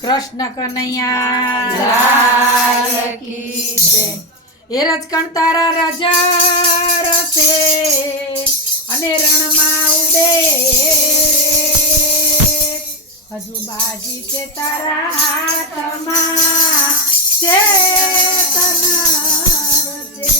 કૃષ્ણ કનૈયા લાલ કી જય। એ રજકણ તારા રાજા રસે અને રણમાં ઉડે હજુ બાજી છે તારા હાથમાં ચેતન રચે।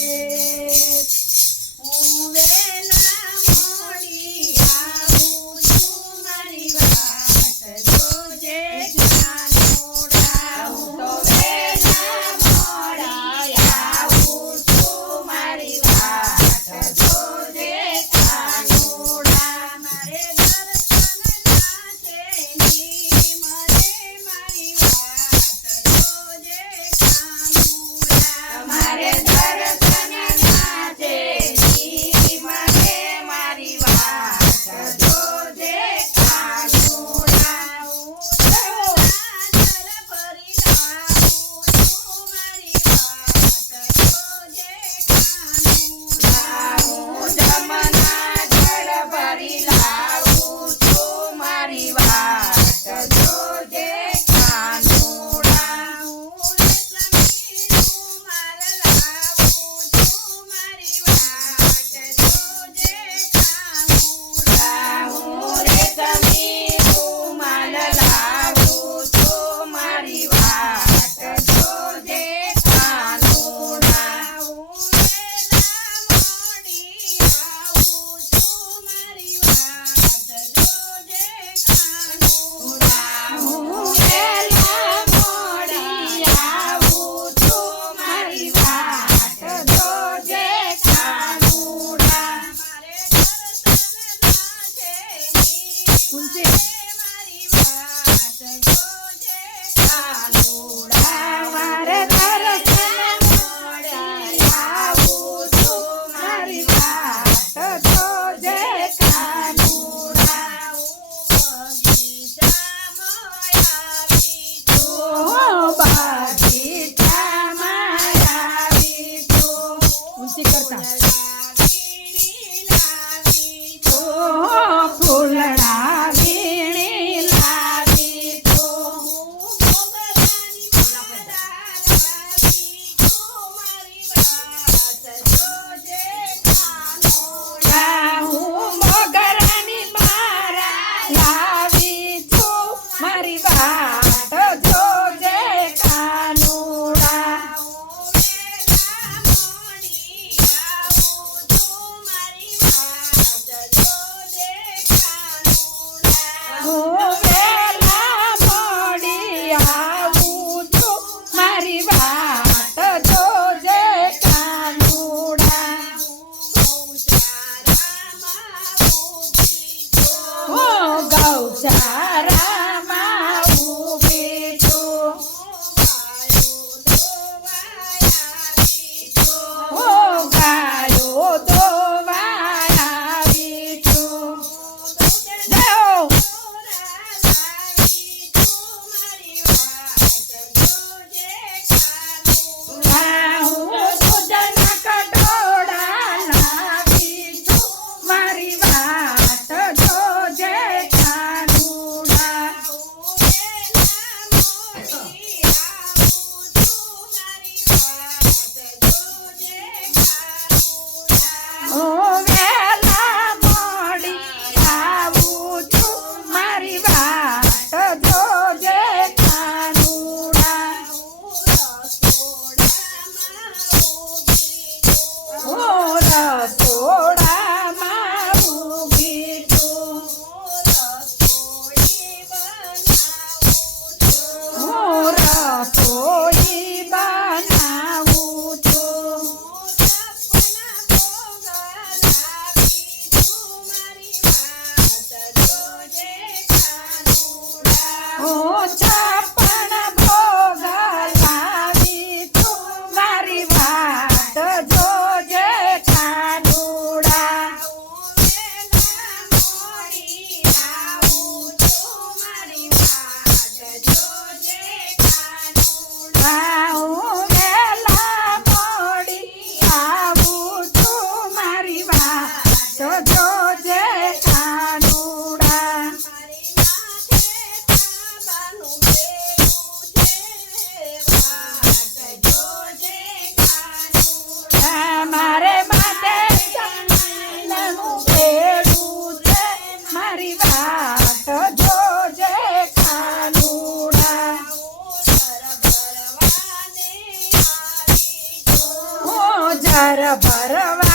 હું વેલા મોડી આવું છું મારી વાત જોજે કાનુડા। હું તો વેલા મોડી આવું છું મારી વાત જોજે કાનુડા। મારે દર્શન ના છે ની મને મારી વાત જોજે કાનુડા। મારે દર્શન ના છે ની મને મારી વાત જોજે કાનુડા। હું જરા ભરી લાવું છું મારી વાત જોજે કાનુડા। હું જમના જળ ભરી લાવું છું મારી વાત જોજે કાનુડા। હું રેશમી રૂમાલ લાવું છું મારી વાત જોજે કાનુડા। હું રેશમી રૂમાલ લાવું છું મારી વાત જોજે કાનુડા। હું વેલા મોડી આવું છું મારી વાત જોજે કાનુડા। હું વેલા મોડી આવું છું મારી વાત જોજે કાનુડા। મારે દર્શન ના છે ની મારી વાત જોજે કાનુડા। મારે દર્શન મોડી આવું છું મારી વાત જોજે કાનુડા। હું બગીચામાં આવી છું બગીચામાં આવી છું। ઊંચી કરતા ફૂલડા વીણી લાવી છું। હું મોગરાની માળા લાવી છું મારી વાત જોજે કાનુડા। હું મોગરાની માળા લાવી છું મારી વાત જોજે કાનુડા। હું વેલા મોડી આવું છું મારી વાત જોજે કાનુડા। હું વેલા મોડી આવું છું મારી વાત જોજે કાનુડા। હું ગૌશાળામાં ઊભી છું હું ગાયો ધોવા આવી છું। જાઓ હું દૂધના કટોરા લાવી છું મારી વાત જોજે કાનુડા। ઘર ભરવા